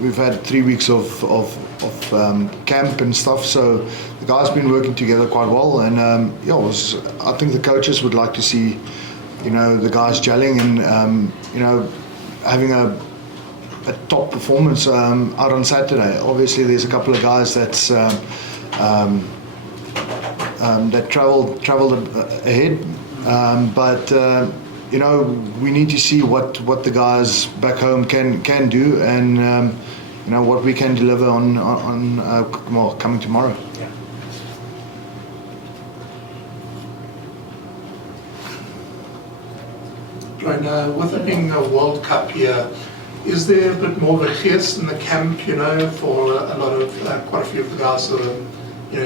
we've had 3 weeks of camp and stuff, so the guys been working together quite well, and I think the coaches would like to see, the guys gelling and having a top performance out on Saturday. Obviously, there's a couple of guys that travelled ahead, but we need to see what the guys back home can do, and what we can deliver on coming tomorrow. Yeah. Duane, with it being a World Cup year, is there a bit more of a geest in the camp, for a lot of, quite a few of the guys that are,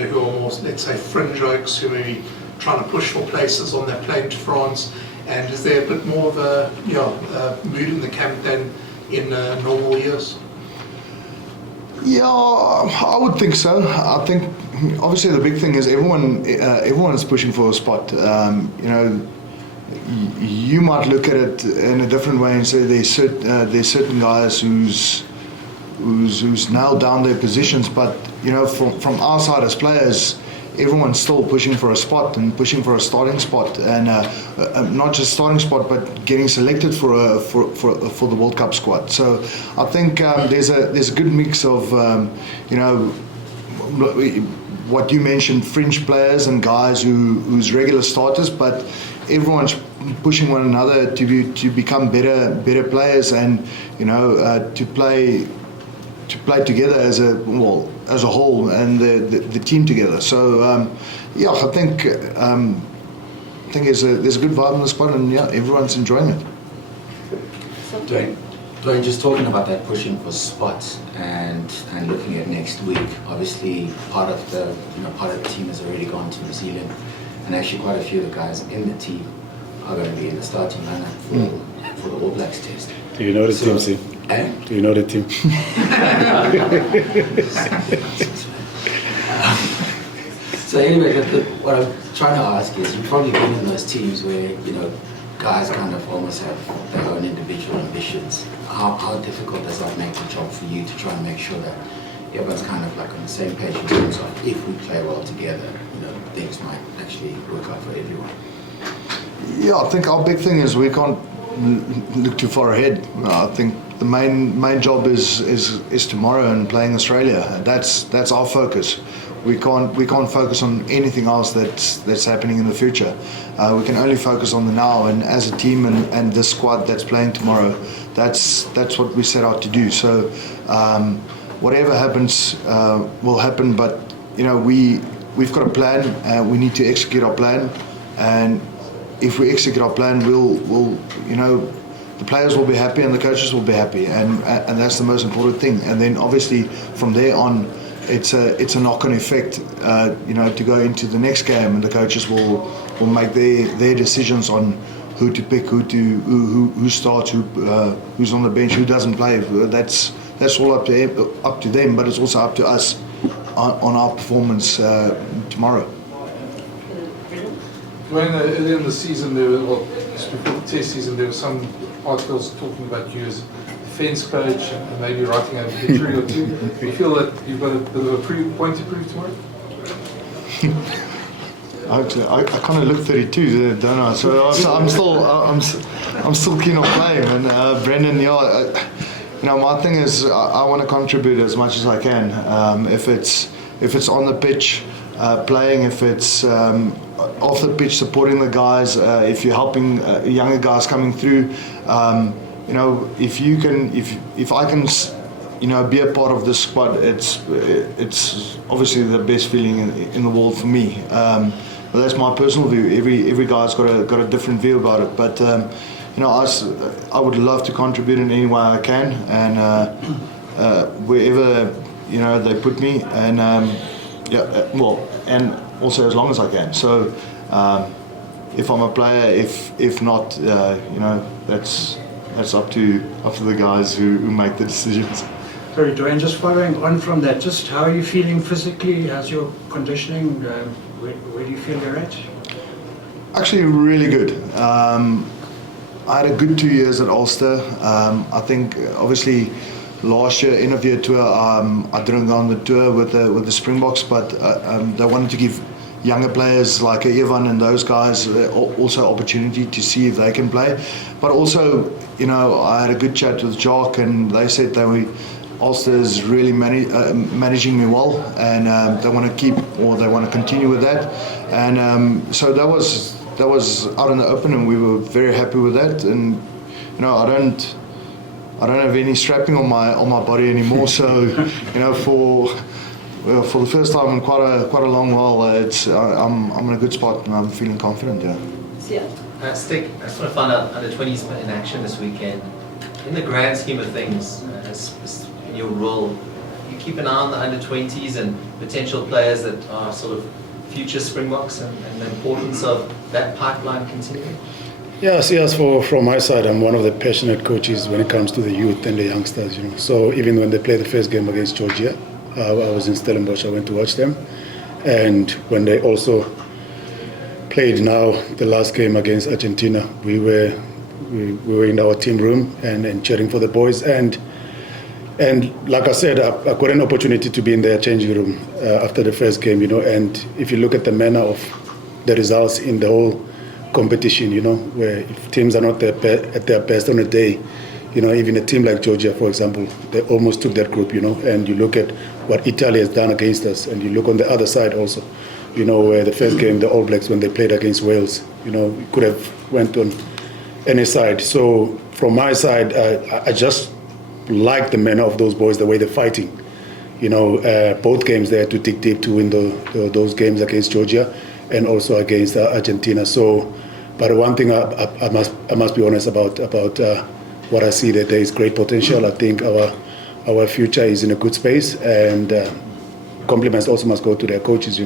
who are more, let's say, fringe oaks, who may be trying to push for places on their plane to France? And is there a bit more of a mood in the camp than in normal years? Yeah, I would think so. I think obviously the big thing is everyone is pushing for a spot. You might look at it in a different way and say there's certain guys who's nailed down their positions, but from our side as players, everyone's still pushing for a spot and pushing for a starting spot, and not just starting spot, but getting selected for the World Cup squad. So I think there's a good mix of what you mentioned, fringe players and guys who's regular starters, but everyone's pushing one another to become better players, and to play together as a whole, and the team together. So I think there's a good vibe in the squad, and everyone's enjoying it. Duane, just talking about that pushing for spots and looking at next week. Obviously, part of the team has already gone to New Zealand, and actually quite a few of the guys in the team are going to be in the starting lineup for the All Blacks test. Do you know the team, Steve? Do you know the team? So anyway, what I'm trying to ask is, you've probably been in those teams where guys kind of almost have their own individual ambitions. How difficult does that make the job for you to try and make sure that everyone's kind of like on the same page in terms of, if we play well together, things might actually work out for everyone? Yeah, I think our big thing is we can't look too far ahead. I think the main job is tomorrow and playing Australia. That's our focus. We can't focus on anything else that's happening in the future. We can only focus on the now, and as a team and this squad that's playing tomorrow, that's what we set out to do. So whatever happens will happen, but we've got a plan, and we need to execute our plan, and if we execute our plan, we'll the players will be happy and the coaches will be happy, and that's the most important thing. And then obviously from there on, it's a knock-on effect, to go into the next game, and the coaches will make their decisions on who to pick, who starts, who's on the bench, who doesn't play. That's all up to them, but it's also up to us on our performance tomorrow. Duane, earlier in the season, just before the test season, there were some articles talking about you as a defence coach and maybe writing a victory or two. Do you feel that you've got a bit of a point to prove tomorrow? I kind of look 32, don't I? So I'm still keen on playing. And Brendan, my thing is I want to contribute as much as I can. If it's on the pitch, playing, if it's off the pitch, supporting the guys, if you're helping younger guys coming through, if I can be a part of this squad, it's obviously the best feeling in the world for me. But that's my personal view. Every guy's got a different view about it. But I would love to contribute in any way I can, and wherever they put me, and and also as long as I can. So if I'm a player, if not, that's up to the guys who make the decisions. Sorry, Duane, just following on from that, just how are you feeling physically? How's your conditioning? Where do you feel you're at? Actually, really good. I had a good 2 years at Ulster. I think, obviously, last year end of year tour, I didn't go on the tour with the Springboks, but they wanted to give younger players like Ivan and those guys also opportunity to see if they can play. But also, I had a good chat with Jock, and they said Ulster is really managing me well, and they want to continue with that. And so that was out in the open, and we were very happy with that. And I don't have any strapping on my body anymore. So for the first time in quite a long while, I'm in a good spot and I'm feeling confident. Yeah. Stick, I just want to find out under 20s in action this weekend. In the grand scheme of things, in your role, you keep an eye on the under 20s and potential players that are sort of future Springboks and the importance of that pipeline continuing? Yes, from my side, I'm one of the passionate coaches when it comes to the youth and the youngsters. So even when they play the first game against Georgia, I was in Stellenbosch, I went to watch them. And when they also played now the last game against Argentina, we were in our team room and cheering for the boys. And like I said, I got an opportunity to be in their changing room after the first game, and if you look at the manner of the results in the whole competition, where if teams are not at their best on a day, even a team like Georgia, for example, they almost took that group, and you look at what Italy has done against us, and you look on the other side also, where the first game, the All Blacks, when they played against Wales, could have went on any side. So from my side, I just like the manner of those boys, the way they're fighting. Both games they had to dig deep to win those games against Georgia and also against Argentina. So, but one thing I must be honest about what I see, that there is great potential. I think our future is in a good space, and compliments also must go to their coaches.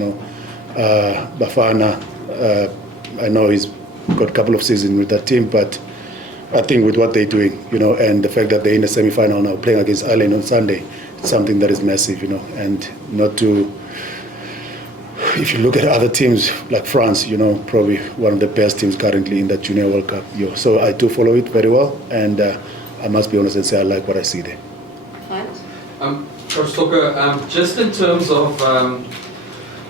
Bafana, I know he's got a couple of seasons with that team, but I think with what they're doing, and the fact that they're in the semi-final now, playing against Ireland on Sunday, it's something that is massive, and not to. If you look at other teams like France, probably one of the best teams currently in that Junior World Cup. So I do follow it very well, and I must be honest and say I like what I see there. Coach Stocker, just in terms of,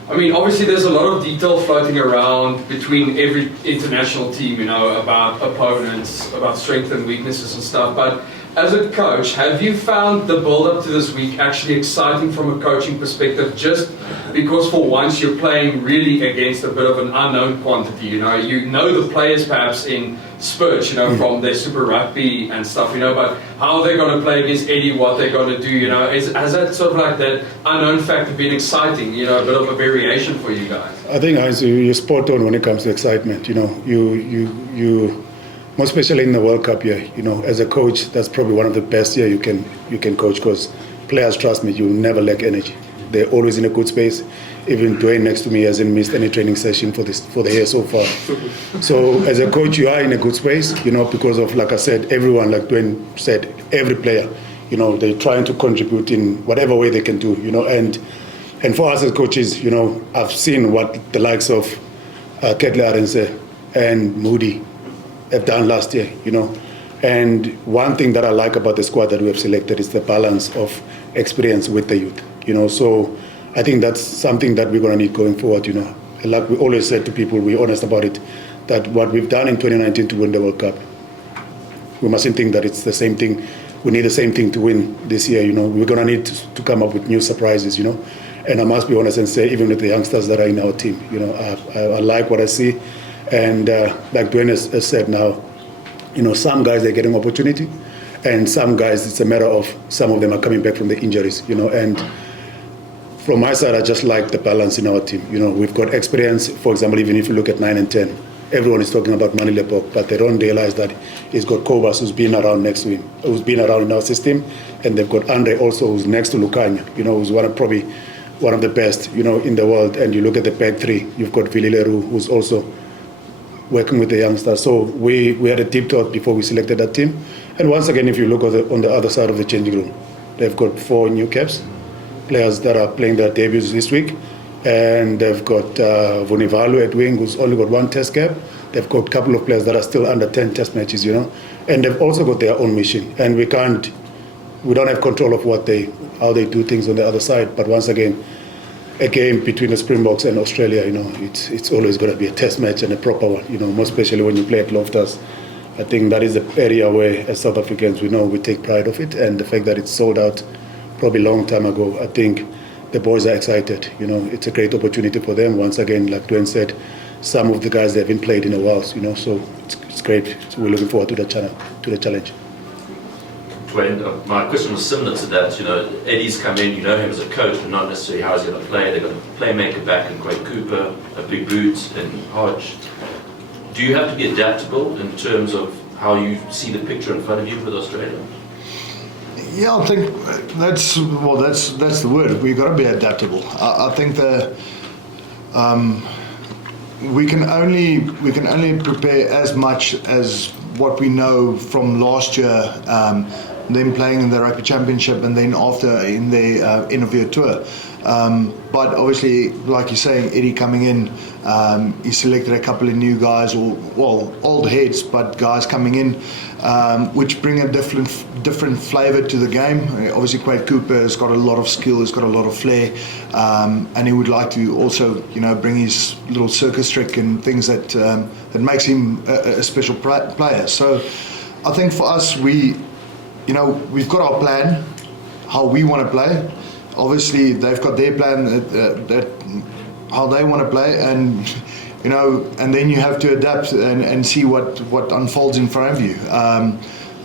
obviously there's a lot of detail floating around between every international team, about opponents, about strengths and weaknesses and stuff, but as a coach, have you found the build-up to this week actually exciting from a coaching perspective, just because for once you're playing really against a bit of an unknown quantity? You know the players perhaps in spurts, from their Super Rugby and stuff, but how they're going to play against Eddie, what they're going to do, has that sort of like that unknown factor been exciting, a bit of a variation for you guys? I think you're spot on when it comes to excitement. You most especially in the World Cup year, as a coach, that's probably one of the best year you can coach, because players, trust me, you never lack energy. They're always in a good space. Even Duane next to me hasn't missed any training session for the year so far. So as a coach, you are in a good space, because of, like I said, everyone, like Duane said, every player, they're trying to contribute in whatever way they can do, and for us as coaches, I've seen what the likes of Ketley Arendse and Moody have done last year, and one thing that I like about the squad that we have selected is the balance of experience with the youth, so I think that's something that we're going to need going forward, like we always said to people, we're honest about it, that what we've done in 2019 to win the World Cup, we mustn't think that it's the same thing. We need the same thing to win this year, we're going to need to come up with new surprises, and I must be honest and say, even with the youngsters that are in our team, I like what I see. And like Duane has said now, some guys, they're getting opportunity, and some guys, it's a matter of some of them are coming back from the injuries, and from my side, I just like the balance in our team. We've got experience. For example, even if you look at 9 and 10, everyone is talking about Mzwandile Stick, but they don't realize that he's got Kobus, who's been around next to him, who's been around in our system, and they've got Andre also, who's next to Lukanya, who's probably one of the best, in the world. And you look at the back three, you've got Vilileru, who's also working with the youngsters. So we had a deep thought before we selected that team. And once again, if you look on the other side of the changing room, they've got 4 new caps, players that are playing their debuts this week. And they've got Vunivalu at wing, who's only got 1 test cap. They've got a couple of players that are still under 10 test matches, And they've also got their own mission. And we can't we don't have control of how they do things on the other side. But once again, a game between the Springboks and Australia, it's always going to be a test match and a proper one. Most especially when you play at Loftus. I think that is the area where, as South Africans, we take pride of it, and the fact that it's sold out probably a long time ago. I think the boys are excited. It's a great opportunity for them. Once again, like Duane said, some of the guys they haven't played in a while. So it's great. So we're looking forward to the challenge. Duane, my question was similar to that. Eddie's come in, you know him as a coach, but not necessarily how he's going to play. They've got a playmaker back in Craig Cooper, a big boot in Hodge. Do you have to be adaptable in terms of how you see the picture in front of you with Australia? Yeah, I think that's the word. We've got to be adaptable. I think that we can only prepare as much as what we know from last year. Them playing in the Rugby Championship and then after in the end of year tour. But obviously, like you're saying, Eddie coming in, he selected a couple of new guys, old heads, but guys coming in, which bring a different flavour to the game. Obviously, Craig Cooper has got a lot of skill, he's got a lot of flair, and he would like to also, bring his little circus trick and things that makes him a special player. So, I think for us, we've got our plan, how we want to play. Obviously, they've got their plan that how they want to play, and and then you have to adapt and see what unfolds in front of you.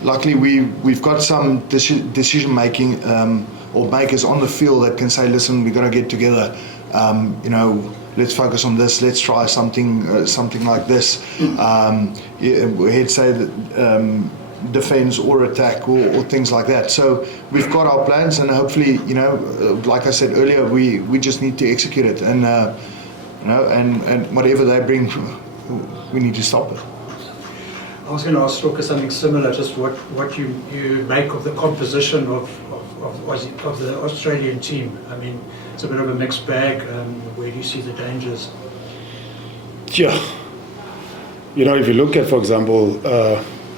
Luckily, we've got some decision making or makers on the field that can say, listen, we've got to get together. Let's focus on this. Let's try something like this. He'd say that. Defense or attack or things like that. So we've got our plans, and hopefully, like I said earlier, we just need to execute it, and and whatever they bring, we need to stop it. I was going to ask Stalker something similar, just what you make of the composition of the Australian team. I mean, it's a bit of a mixed bag. Where do you see the dangers? Yeah, if you look at, for example,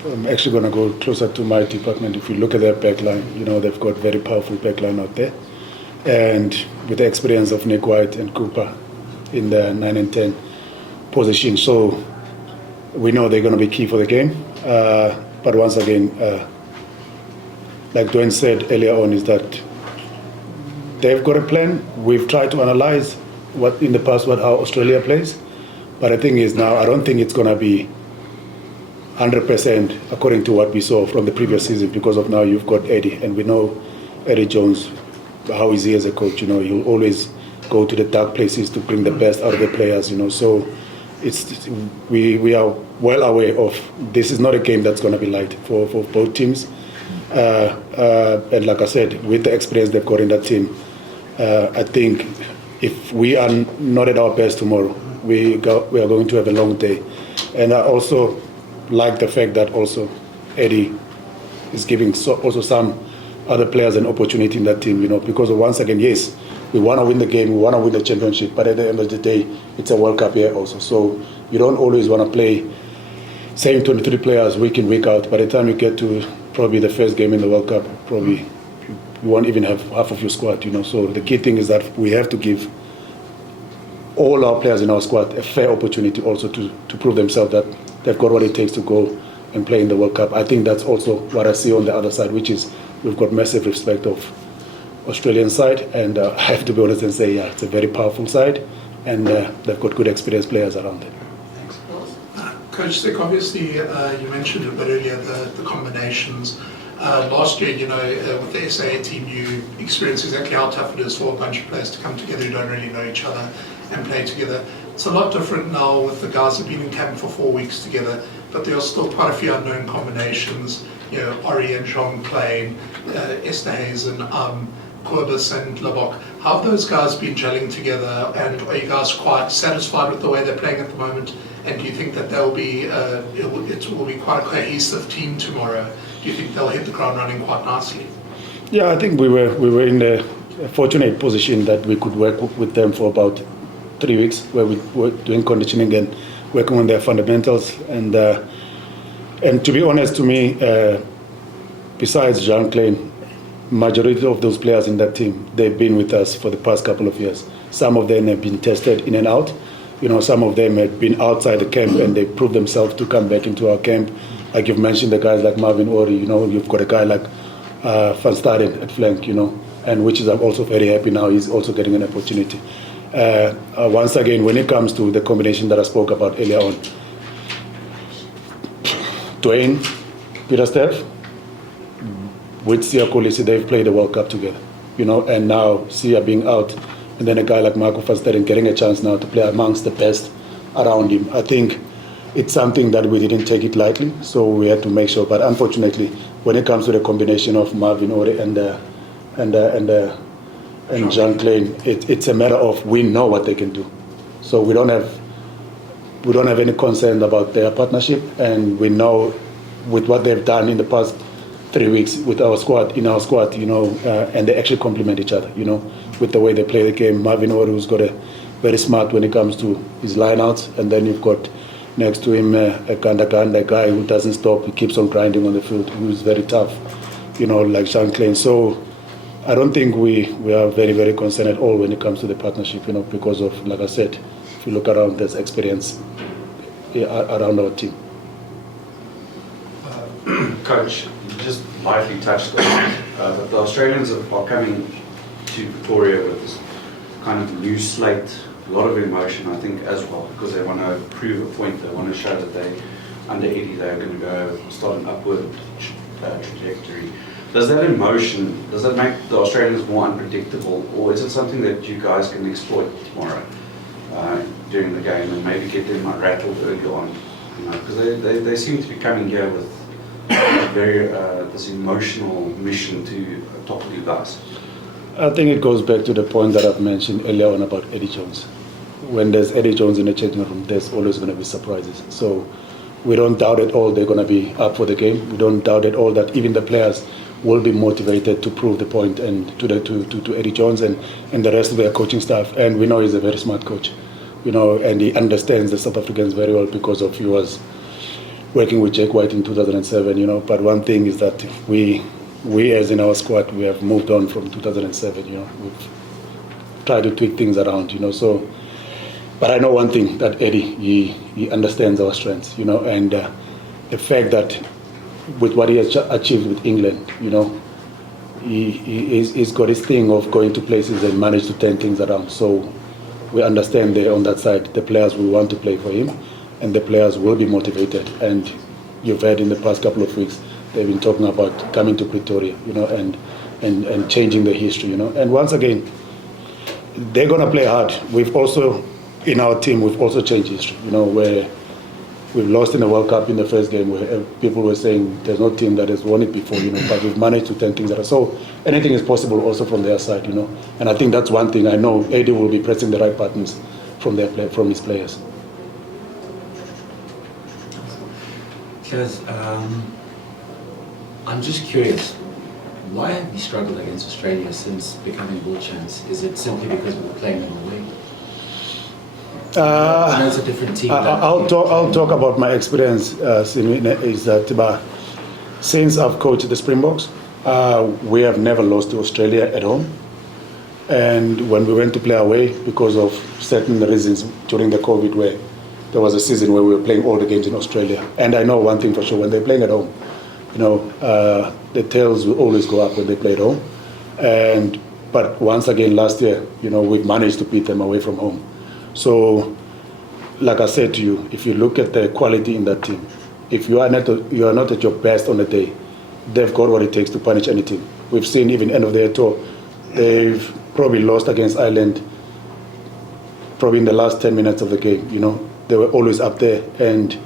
I'm actually going to go closer to my department. If you look at their backline, they've got very powerful backline out there. And with the experience of Nick White and Cooper in the 9 and 10 position. So we know they're going to be key for the game. But once again, like Duane said earlier on, is that they've got a plan. We've tried to analyze how Australia plays. But the thing is now, I don't think it's going to be 100% according to what we saw from the previous season, because of now you've got Eddie, and we know Eddie Jones, how is he as a coach. He'll always go to the dark places to bring the best out of the players. So we are well aware of this is not a game that's going to be light for both teams. And like I said, with the experience they've got in that team, I think if we are not at our best tomorrow, we are going to have a long day. And I also like the fact that also Eddie is giving also some other players an opportunity in that team, because once again, yes, we want to win the game, we want to win the championship, but at the end of the day, it's a World Cup year also. So you don't always want to play same 23 players week in, week out. By the time you get to probably the first game in the World Cup, probably you won't even have half of your squad, So the key thing is that we have to give all our players in our squad a fair opportunity also to prove themselves that they've got what it takes to go and play in the World Cup. I think that's also what I see on the other side, which is we've got massive respect of Australian side, and I have to be honest and say, it's a very powerful side, and they've got good experienced players around it. Thanks. Coach Stick, obviously you mentioned a bit earlier the combinations. Last year, with the SA team, you experienced exactly how tough it is for a bunch of players to come together who don't really know each other and play together. It's a lot different now with the guys who've been in camp for 4 weeks together, but there are still quite a few unknown combinations. Ori and Jean Klein, Esterhazy and Corbus and Labok. How have those guys been gelling together, and are you guys quite satisfied with the way they're playing at the moment? And do you think that they'll be it will be quite a cohesive team tomorrow? Do you think they'll hit the ground running quite nicely? Yeah, I think we were in the fortunate position that we could work with them for about 3 weeks, where we were doing conditioning and working on their fundamentals. And to be honest, to me, besides Jean Klein, majority of those players in that team, they've been with us for the past couple of years. Some of them have been tested in and out. Some of them have been outside the camp and they proved themselves to come back into our camp. Like you've mentioned, the guys like Marvin Ori, you've got a guy like Van Staden at flank, and which is I'm also very happy now he's also getting an opportunity. Once again, when it comes to the combination that I spoke about earlier on, Duane, Peter Steph, with Sia Kolisi, they've played the World Cup together, and now Sia being out, and then a guy like Marco van Staden getting a chance now to play amongst the best around him. I think it's something that we didn't take it lightly, so we had to make sure. But unfortunately, when it comes to the combination of Marvin Ore and Jean Klein, it's a matter of we know what they can do, so we don't have any concern about their partnership, and we know with what they've done in the past 3 weeks with our squad, and they actually complement each other, with the way they play the game. Marvin Ore, who's got a very smart when it comes to his lineouts, and then you've got next to him a guy who doesn't stop, he keeps on grinding on the field, who's very tough, like Jean Klein. So I don't think we are very, very concerned at all when it comes to the partnership, because of, like I said, if you look around, there's experience around our team. Coach, you just lightly touched on it, but the Australians are coming to Pretoria with this kind of new slate, a lot of emotion, I think, as well, because they want to prove a point. They want to show that under Eddie, they're going to start an upward trajectory. Does that emotion, does that make the Australians more unpredictable, or is it something that you guys can exploit tomorrow during the game and maybe get them rattled early on? Because they seem to be coming here with very this emotional mission to topple you guys. I think it goes back to the point that I've mentioned earlier on about Eddie Jones. When there's Eddie Jones in the changing room, there's always going to be surprises. So we don't doubt at all they're going to be up for the game. We don't doubt at all that even the players will be motivated to prove the point and to Eddie Jones and the rest of their coaching staff. And we know he's a very smart coach, and he understands the South Africans very well because he was working with Jake White in 2007, But one thing is that we as in our squad, we have moved on from 2007, We've tried to tweak things around, So, but I know one thing, that Eddie, he understands our strengths, and the fact that with what he has achieved with England, he's got his thing of going to places and manage to turn things around. So we understand there on that side, the players will want to play for him, and the players will be motivated. And you've heard in the past couple of weeks, they've been talking about coming to Pretoria, and changing the history, And once again, they're going to play hard. We've also, in our team, we've also changed history, where we've lost in the World Cup in the first game, where people were saying there's no team that has won it before, but we've managed to turn things around. So anything is possible also from their side, And I think that's one thing I know Eddie will be pressing the right buttons from his players. Because I'm just curious, why have you struggled against Australia since becoming world champs? Is it simply because we were playing them away? I know it's a different team. I'll talk about my experience, is that since I've coached the Springboks, we have never lost to Australia at home. And when we went to play away, because of certain reasons during the COVID, where there was a season where we were playing all the games in Australia. And I know one thing for sure, when they're playing at home, the tails will always go up when they play at home. But once again, last year, we've managed to beat them away from home. So, like I said to you, if you look at the quality in that team, if you are not at your best on the day, they've got what it takes to punish any team. We've seen even end of their tour, they've probably lost against Ireland, probably in the last 10 minutes of the game. They were always up there, and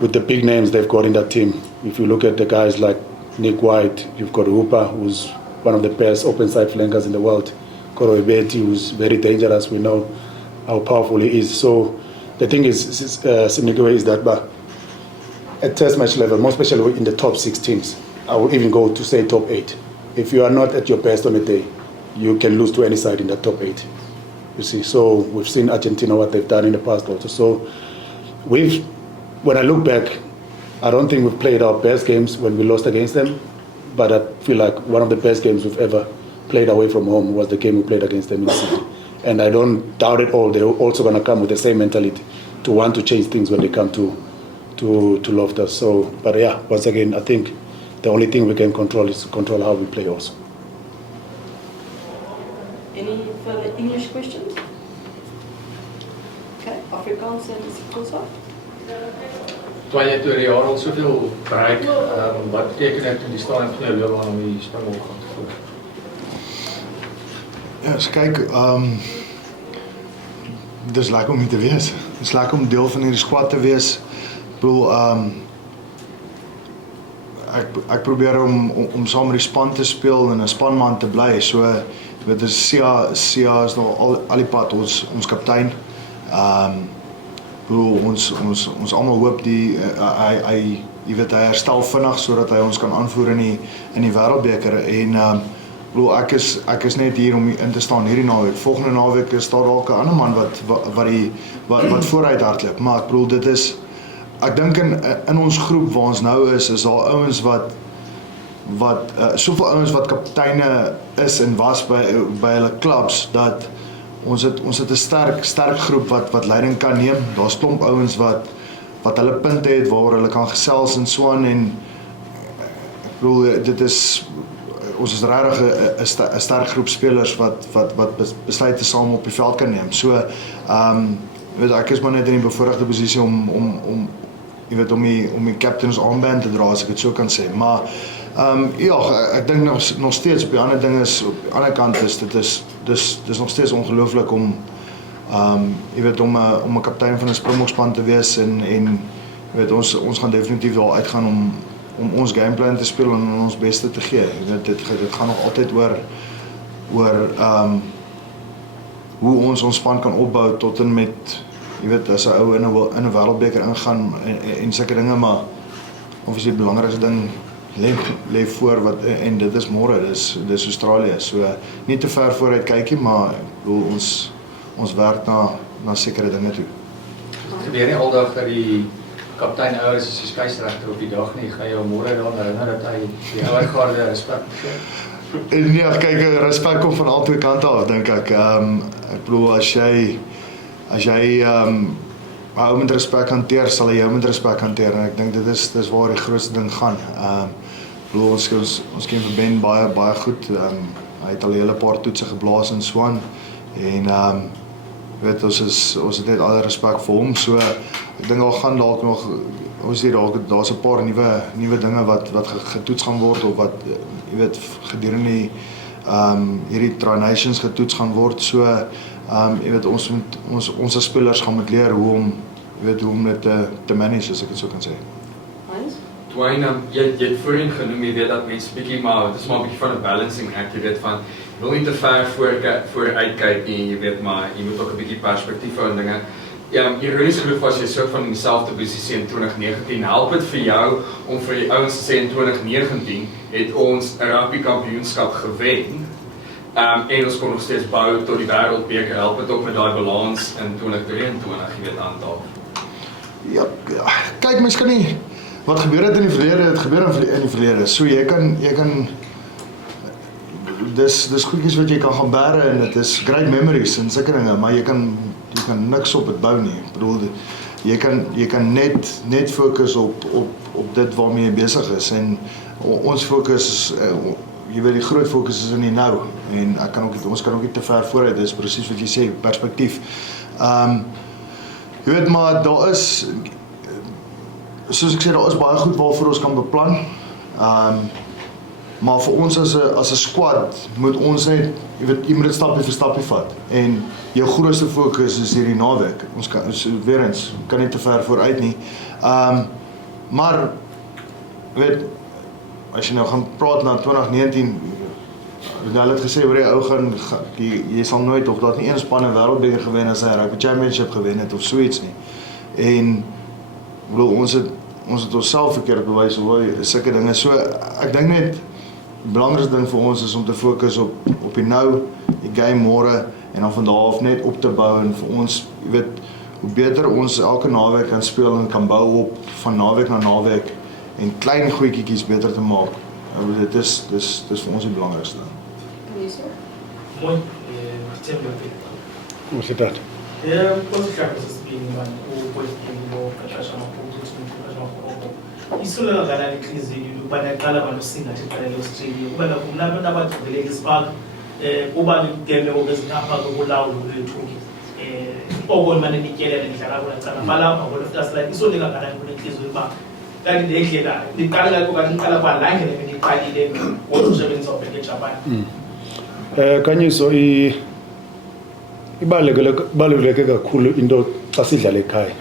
with the big names they've got in that team, if you look at the guys like Nick White, you've got Hooper, who's one of the best open side flankers in the world, Koro Ibeti, who's very dangerous. We know how powerful he is. So the thing is, Simnigawe, is that at test match level, more especially in the top 6 teams, I would even go to say top 8. If you are not at your best on a day, you can lose to any side in the top 8. You see, so we've seen Argentina, what they've done in the past also. So when I look back, I don't think we've played our best games when we lost against them. but I feel like one of the best games we've ever played away from home was the game we played against them in City. And I don't doubt at all they're also going to come with the same mentality to want to change things when they come to Loftus. So, but yeah, once again, I think the only thing we can control is to control how we play also. Any further English questions? Okay, Afrikaans en Xhosa. Terwyl jy oor die jare al soveel bereik, wat beteken dit in die stadium van jou loopbaan om die Springbok aan te voer? Ja, as kyk, dis lekker om hier te wees. Dis lekker om deel van hierdie squad te wees. Ek bedoel, ek probeer om saam met die span te speel en 'n spanman te bly. So, jy weet, Sia is nog al die pad ons kaptein. Ons almal hoop hy herstel vinnig sodat hy ons kan aanvoer in die wêreldbeker en ek is net hier om in te staan hierdie naweek. Volgende naweek is daar dalk 'n ander man wat vooruit hardloop, maar ek bedoel dit is ek dink in ons groep waar ons nou is daar ouens wat soveel ouens wat kapteine is en was by hulle klubs dat ons het 'n sterk groep wat leiding kan neem. Daar's klomp ouens wat hulle punte het waar hulle kan gesels en so aan en ek bedoel dit is ons is regtig 'n sterk groep spelers wat besluite saam op die veld kan neem. So weet ek is maar net in die bevoordeelde posisie om jy weet om die captain's armband te dra as ek dit so kan sê. Maar ja, ek dink nog steeds op die ander ding is op die ander kant is dis nog steeds ongelooflik om jy weet om 'n kaptein van 'n Springbokspan te wees en jy weet ons gaan definitief daar uitgaan om ons gameplan te speel en ons beste te gee. Jy weet dit gaan nog altyd oor hoe ons span kan opbou tot en met jy weet as 'n ou in 'n wêreldbeker ingaan en sulke dinge, maar obviously die belangrikste ding lê voor en dit is môre, dis Australië. So nie te ver vooruit kykie, maar ek bedoel ons werk na sekere dinge toe. Dit gebeur nie aldag dat die kaptein ouer is as die skeieregter op die dag nie. Gaan jou môre daaraan herinner dat hy die ouer garde respek gee? Nee, kyk, respek kom van albei kante af, dink ek. Ek bedoel as jy ou met respek hanteer, sal hy jou met respek hanteer en ek dink dit is waar die grootste ding gaan. Ek bedoel ons ken vir Ben baie goed. Hy het al 'n hele paar toetse geblaas in Swan en weet ons het net alle respek vir hom. So ek dink al gaan dalk nog ons sê daar's 'n paar nuwe dinge wat getoets gaan word of wat jy weet gedurende hierdie Tri Nations getoets gaan word. So jy weet ons as spelers gaan moet leer hoe om dit te manage, as ek dit so kan sê. Duane, jy het voorheen genoem, jy weet dat mense bietjie maar dit is maar 'n bietjie van 'n balancing act, jy weet van jy wil nie te ver vooruit kyk nie, jy weet maar jy moet ook 'n bietjie perspektief hou en dinge. Ja, ironies genoeg was jy so van in dieselfde posisie in 2019. Help dit vir jou om vir die ouens te sê in 2019 het ons 'n rugby kampioenskap gewen. En ons kon nog steeds bou tot die wêreldbeker. Help dit ook met daai balans in 2023, jy weet aantal. Ja, kyk mens kan nie wat gebeur het in die verlede, dit gebeur in die verlede. So jy kan dis goedjies wat jy kan gaan bære en dit is great memories en sulke dinge, maar jy kan niks op dit bou nie. Ek bedoel jy kan net fokus op dit waarmee jy besig is en ons fokus jy weet die groot fokus is in die nou en ons kan ook nie te ver vooruit, dis presies wat jy sê, perspektief. Jy weet maar daar is soos ek sê, daar is baie goed waarvoor ons kan beplan. Maar vir ons as 'n squad moet ons net, jy moet dit stapie vir stapie vat. En jou grootste fokus is hierdie naweek. Ons weer eens kan nie te ver vooruit nie. Maar weet as jy nou gaan praat na 2019, hulle het gesê oor die ou gaan jy sal nooit of dat nie een span 'n wêreldbeker gewen as hy Rugby Championship gewen het of so iets nie. En ek bedoel ons het onsself verkeerd bewys of sulke dinge. So ek dink net die belangrikste ding vir ons is om te fokus op die nou, die game môre en dan van daar af net op te bou en vir ons, jy weet, hoe beter ons elke naweek kan speel en kan bou op van naweek na naweek en klein goedjies beter te maak. Dis vir ons die belangrikste. Kan jy sê? Mooi, December. Hoe zit dat? Posihlalo sesibini upolitiki qeqesha amaphuzu isulela ngala inhliziyo ukuba naqala abantu singathi iqala le-Australia kuba nakho mna abantu abagqibeleka isipaka kuba ngene okuzingapha kokulawula lethu oko manje nityelela nidlala kunacala balapha ngo-Loftus Versfeld isonika ngala inhliziyo ukuba kanti le ndlela niqala ngakho kanti niqala kwala ndlela niqalile ngokusebenzisa ubheke eJapan. Kanyiso ibaluleke kakhulu into xa sidlala ekhaya.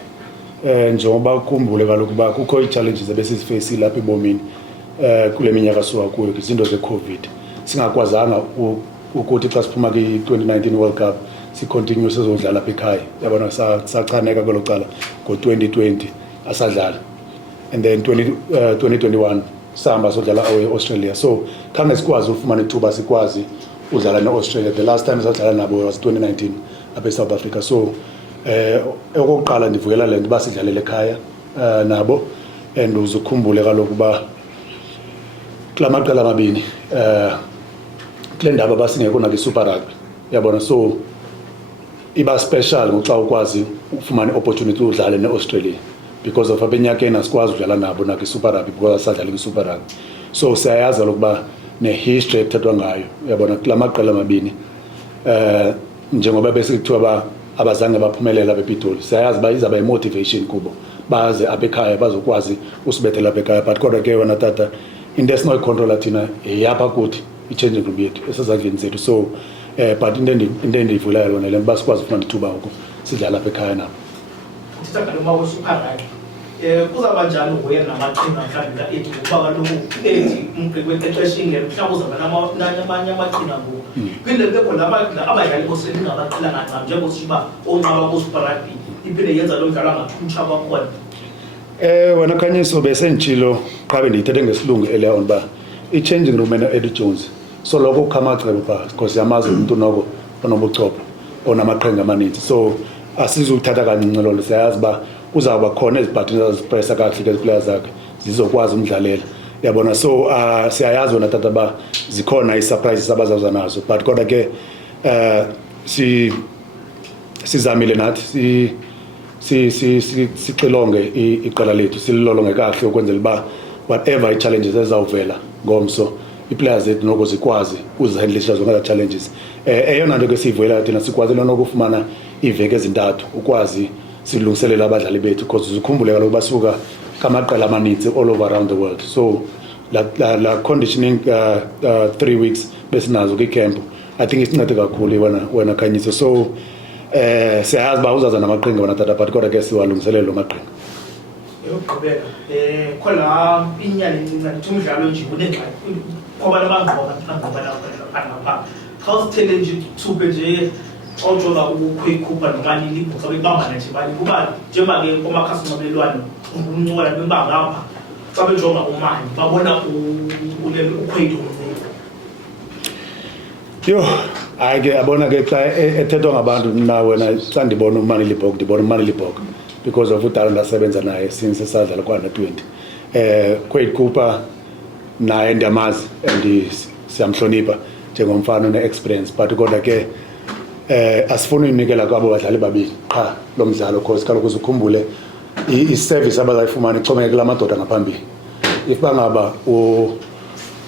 Njengoba ukhumbule kaloku uba kukho ii-challenges ebesizifeyisile lapha ebomini kule minyaka suka kuyo izinto ze-COVID. Singakwazanga ukuthi xa siphuma kwi-2019 World Cup sicontinue sizodlala apha ekhaya. Yabona sachaneka kwelo cala ngo-2020 asadlala. And then 2021 sahamba sodlala Australia. So khange sikwazi ufumana ithuba sikwazi udlala ne-Australia. The last time sadlala nabo was 2019 apha eSouth Africa. So okokuqala ndivuyela le nto uba sidlalele ekhaya nabo, and uzukhumbule kaloku uba kula maqela amabini kule ndaba basingekho nakwi-Super Rugby, yabona. So iba special ngoxa ukwazi ufumane i-opportunity udlale ne-Australia because of abenyakeni asikwazi udlala nabo nakwi-Super Rugby because asadlali kwi-Super Rugby. So siyayazi ukuba ne-history ekuthethwa ngayo, yabona, kula maqela amabini njengoba besikuthiwa abazange baphumelela bePitoli. Siyayazi uba izaba yi-motivation kubo baze apha ekhaya bazokwazi usibethela apha ekhaya. But kodwa ke wena tata, into esinoyikhontrola thina yapha kuthi i-changing room yethu esezandleni zethu. So but into endiyivulayo yona le uba sikwazi ufumana ithuba ngoku sidlala apha ekhaya nabo. Uthetha ngalo uma kwi-Super Rugby kuzawuba njani ukuya namaqhinga mhlawumbi ka-8 ngoba kaloku u-8 umgqibi weqeqesha ingelo mhlawumbi uzaba namanye amaqhinga ngoku phinde kubekho abadlali boseni ngabaqhela ngancam njengosisho uba onqaba ku-Super Rugby iphinde yenza lo mdlalo angathutsha kwakhona. Wena Khanyiso besenditshilo qha bendiyithethe ngesilungu earlier on uba i-changing room ena-Eddie Jones soloko ukha amacebo phaa because yamazi umntu noko onobuchopho onamaqhinga amaninzi. So asizuthatha kancinci loo nto. Siyayazi uba uzawuba khona ezibhathini zazipresa kakuhle ke iziplayers zakhe zizokwazi umdlalela, yabona. So siyayazi wona tata uba zikhona ii-surprises abazawuza nazo, but kodwa ke sizamile nathi sixilonge iqela lethu, sililolonge kakuhle ukwenzela uba whatever ii-challenges ezizawuvela ngomso ii-players zethu noko zikwazi uzihandlisha zonke challenges. Eyona nto ke siyivuyelayo thina sikwazile nokufumana iiveki ezintathu ukwazi silungiselela abadlali bethu because uzikhumbule kaloku basuka kamaqela amaninzi all over around the world. So la conditioning 3 weeks besinazo kwicamp I think isincede kakhulu wena Khanyiso. So siyayazi uba uzaza namaqhinga wena tata, but kodwa ke siwalungiselele lo maqhinga. Yokugqibela khola inyani ncinci umdlalo nje unengxaki kwabanye abangqoba xa usithele nje thuphe nje ojoga ukuyikhupha noma nilibhosa bebambana nje bani kuba njengoba-ke kwamakhasi onxibelelwano umncokola bebangapha xa bejonga umani babona ukhwethu Yo, hayi ke abona ke xa ethethwa ngabantu mna wena xa ndibona uMzwandile Stick ndibona uMzwandile Stick because of udala ndasebenza naye since esadlala kwa-under-20. Cooper naye ndiyamazi and siyamhlonipha njengomfana one-experience, but kodwa ke asifuni uyinikela kwabo badlali babili qha lo mdlalo because kaloku uzukhumbule i-service abazayifumana ixhomekeke la madoda ngaphambili. If bangaba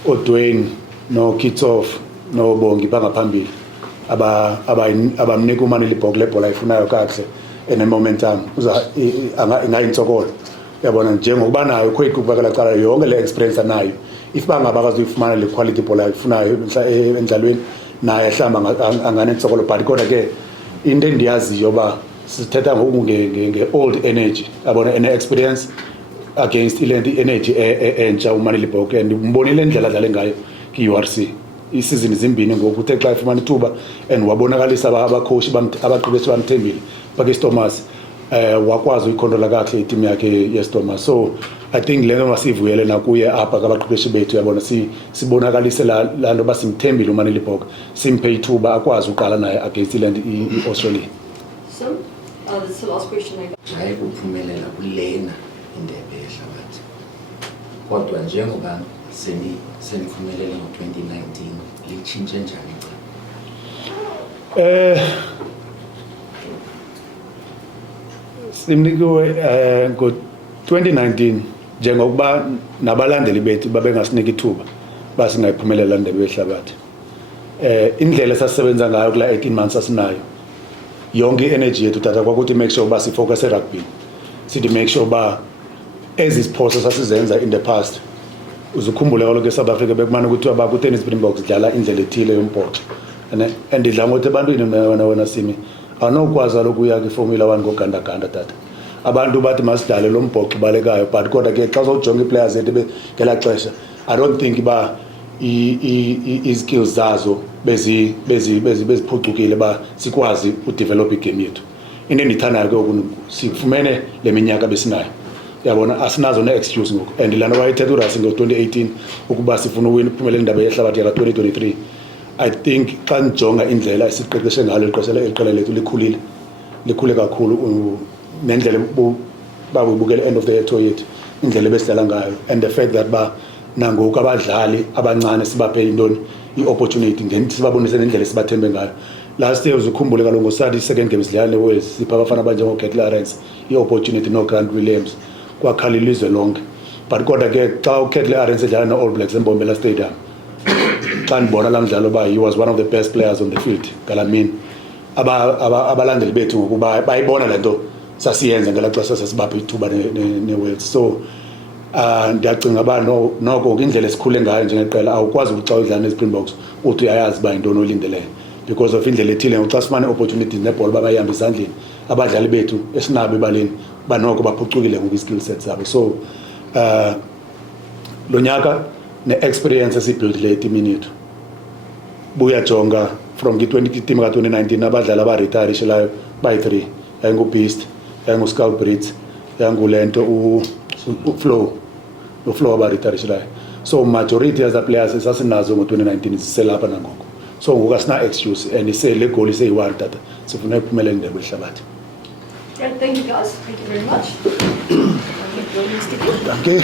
uDuane noKitsoff nobongi bangaphambili abamnika uMzwandile Stick le bhola ayifunayo kakuhle enemomentum ingayintsokolo, yabona, njengokuba nayo Cooper kala cala yonke le experience anayo. If bangaba akazuyifumana le quality bhola ayifunayo endlalweni naye mhlawumbi anganentsokolo, but kodwa ke into endiyaziyo uba sithetha ngoku nge-old energy, yabona, ene-experience against i-energy entsha uMzwandile Stick, and umbonile indlela adlale ngayo ki-URC iisizini zimbini ngoku uthe xa efumana ithuba and wabonakalisa abakhoshi abaqeqeshi bamthembile pakwiStormers wakwazi uyikhontrola kakuhle itimu yakhe yeStormers. So I think le nto masiyivuyele nakuye apha kabaqeqeshi bethu, yabona, sibonakalise laa nto uba simthembile uMzwandile Stick, simphe ithuba akwazi uqala naye against i-Australia. Sim, that's the last question I got. Hayi kuphumelela kulena indebe yehlabathi kodwa njengoba seniphumelele ngo-2019 litshintshe njani? Simnikiwe ngo-2019 njengokuba nabalandeli bethu babengasinika ithuba basingayiphumelela indebe yehlabathi. Indlela esasisebenza ngayo kula 18 months asinayo yonke i-energy yethu tata kwakuthi make sure uba sifocus e-rugby, sithi make sure uba ezi ziphoso sasizenza in the past. Uzukhumbule kaloku eSouth Africa bekumane kuthiwa uba ku-tennis Springboks dlala indlela ethile yombhoxo, and idla ngokuthi ebantwini wena Simi awunokwazi kaloku uya kwiFormula 1 ngogandaganda tata. Abantu bathi masidlale lo mbhoxo ubalekayo, but kodwa ke xa uzojonga ii-players zethu ngelaa xesha I don't think uba i-skills zazo beziphucukile uba sikwazi udevelop igame yethu. Into endiyithandayo ke ngoku sifumene le minyaka besinayo, yabona asinazo ne-excuse ngoku, and laa nto wayithetha uRussell ngo-2018 ukuba sifuna uphumelela indebe yehlabathi yaka-2023. I think xa ndijonga indlela esiqeqeshe ngalo iqela lethu likhule kakhulu, nendlela babuyibukela end of the year tour yethu, indlela ebesidlala ngayo, and the fact that ba nangoku abadlali abancane sibaphe intoni i-opportunity sibabonise nendlela esibathembe ngayo. Last year uzukhumbule kaloku ngosathi i-second game sidlala ne-Wales sipha abafana abanjengo-Cat Lawrence i-opportunity no-Grant Williams kwakhala ilizwe lonke, but kodwa ke xa u-Cat Lawrence edlala ne-All Blacks eMbombela Stadium xa ndibona laa mdlalo uba he was one of the best players on the field ngalamini. Abalandeli bethu ngoku bayibona le nto sasiyenza ngelaa xesha sasibapha ithuba ne-Wales. So ndiyacinga uba noko indlela esikhule ngayo njengeqela awukwazi ukuthi xa udlala ne-Springboks uthi uyayazi uba yintoni oyilindeleyo because of indlela ethile. Ngoku xa sifumane opportunities nebhola uba bayihambe ezandleni, abadlali bethu esinabo ebaleni banoko baphucukile ngoku i-skill set zabo. So lo nyaka ne-experience esiyibhildile etimini yethu buyajonga from i-team ka-2019 abadlali abaretayirishelayo bayi-3 yayinguBeast, yayinguScout Brits, yayingulento uFlow abaretayirishelayo. So majority yaza players esasinazo ngo-2019 ziselapha nangoku. So ngoku asina excuse and le goal iseyi-1 tata sifuna iphumelele indebe yehlabathi. Right, thank you guys. Thank you very much. Danke.